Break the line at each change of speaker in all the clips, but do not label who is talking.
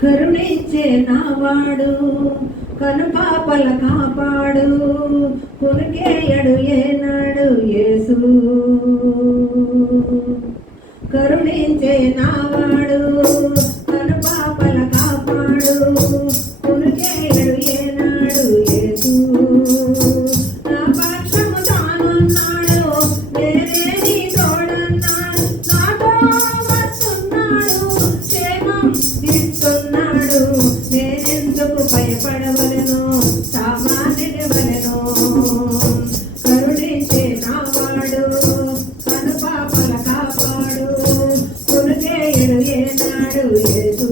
కరుణించే నావాడు కనుపాపల కాపాడు కొనుకేయడు ఏనాడు యేసు. కరుణించే నావాడు కనుపాపల కాపాడు భయపడవలను సామాన్యుడవలను కరుణించే నావాడు కనుపాపల కాపాడు. కొనుగేయుడు ఏనాడు ఏదు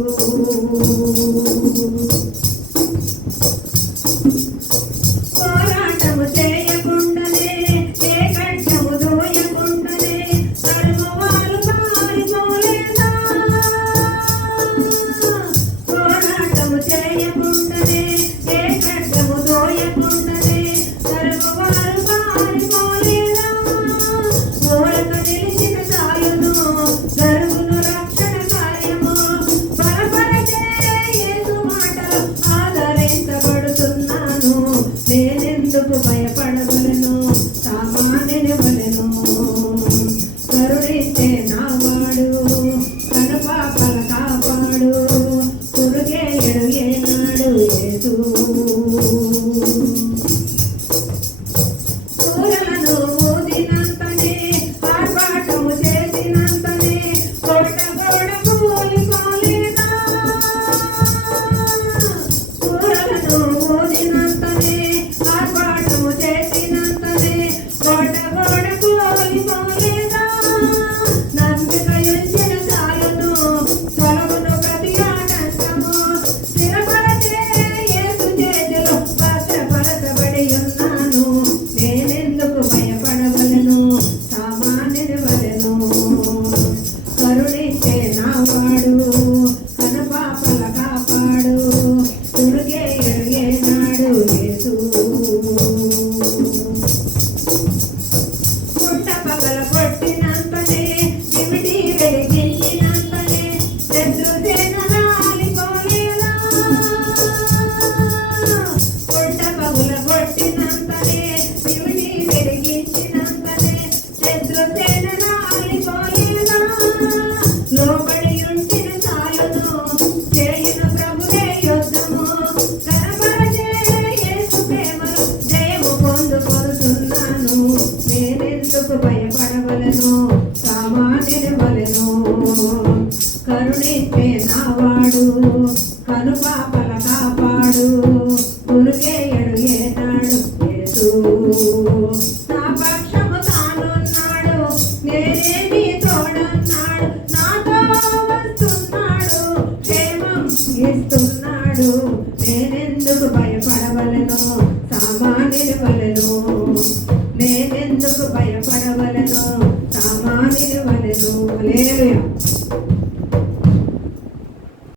yeah. కరుణిచ్చే నావాడు కనుపాపల కాపాడు ఉరికే ఎడుగేనాడు యేసు. నా పక్షము తానున్నాడు నేనేమి తోడున్నాడు నాతో వస్తున్నాడు క్షేమం ఇస్తున్నాడు. నేనెందుకు భయపడవలను సామాన్యులు వలను? నేనెందుకు భయపడవలను? Hallelujah.